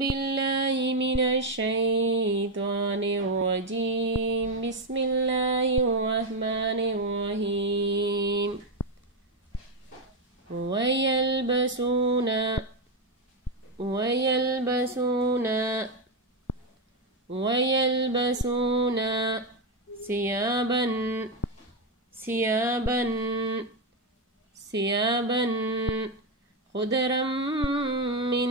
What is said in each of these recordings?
بالله من الشيطان الرجيم بسم الله الرحمن الرحيم ويلبسون ثيابا خضرا من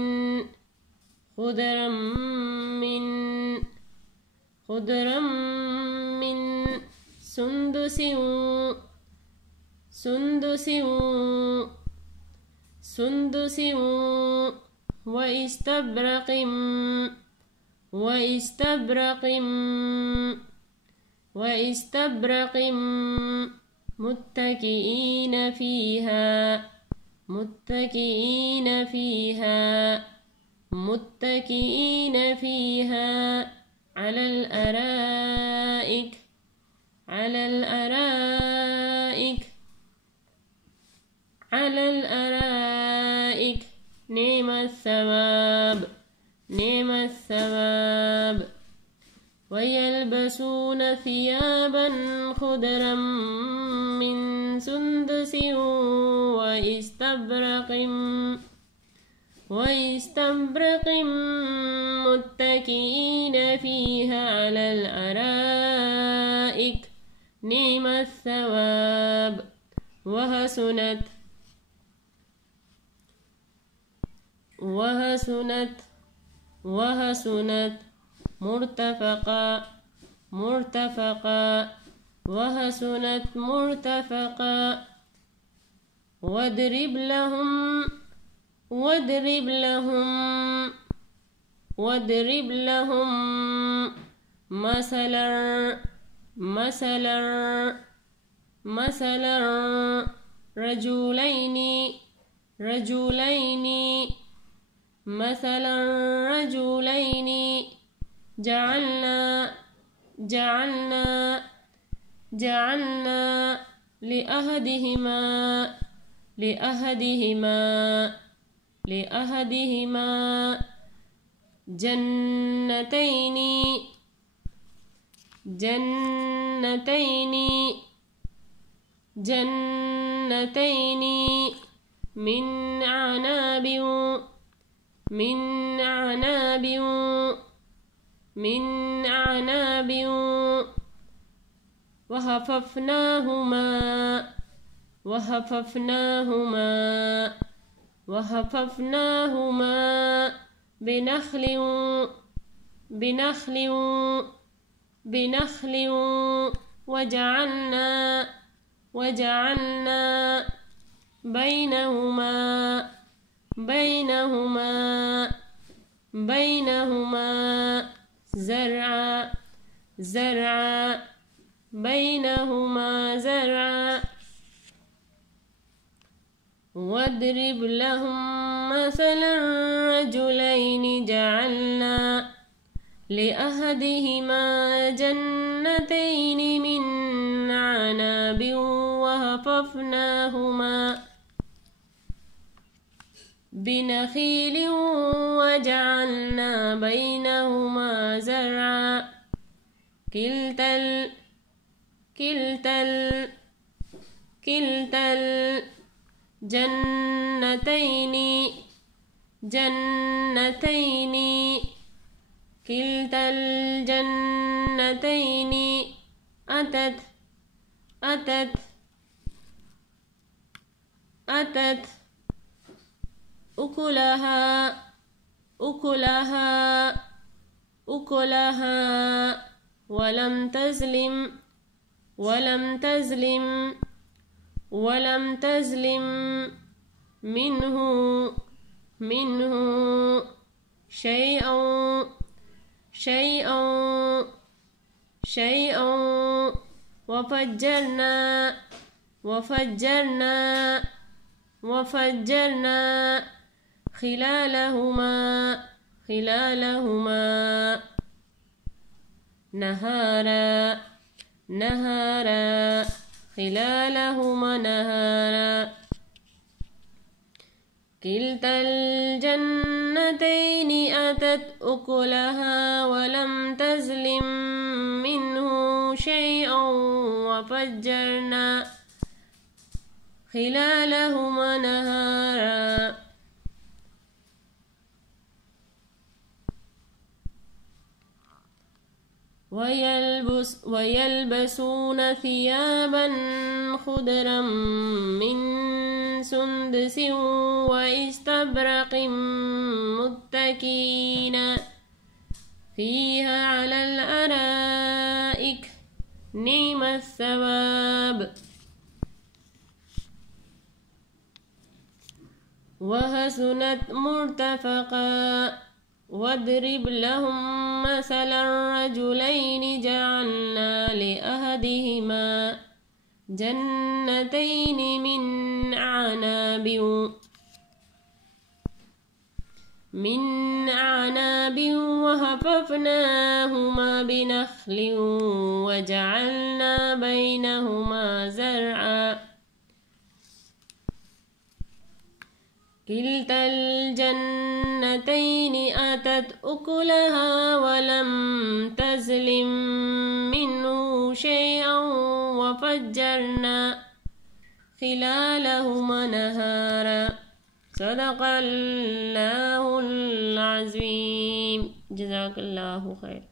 سندس واستبرق متكئين فيها على الأرائك نعم الثواب ويلبسون ثيابا خضرا من سندس واستبرق متكئين فيها على الأرائك نعم الثواب وحسنت مرتفقا واضرب لهم مثلا رجلين جعلنا لأحدهما جنتين من عناب وحففناهما بنخل وجعلنا بينهما زرعا واضرب لهم مثلا رجلين جعلنا لأحدهما جنتين من عناب وحففناهما بنخيل وجعلنا بينهما زرعا كلتا الجنتين أتت أكلها ولم تظلم منه شيئا وفجرنا خلالهما نهارا خلالهما نهارا كلتا الجنتين جنتين آتت أكلها ولم تظلم منه شيئا وفجرنا خلالهما نهارا ويلبسون ثيابا خضرا من سندس واستبرق متكئين فيها على الأرائك نعم الثواب وحسنت مرتفقا واضرب لهم مثلا رجلين جعلنا لأحدهما جنتين من أعناب وحففناهما بنخل وجعلنا بينهما زرعا كلتا الجنتين آتت أكلها ولم تظلم منه شيئا وفجرنا خلالهما نهارا صدق الله العظيم جزاك الله خير.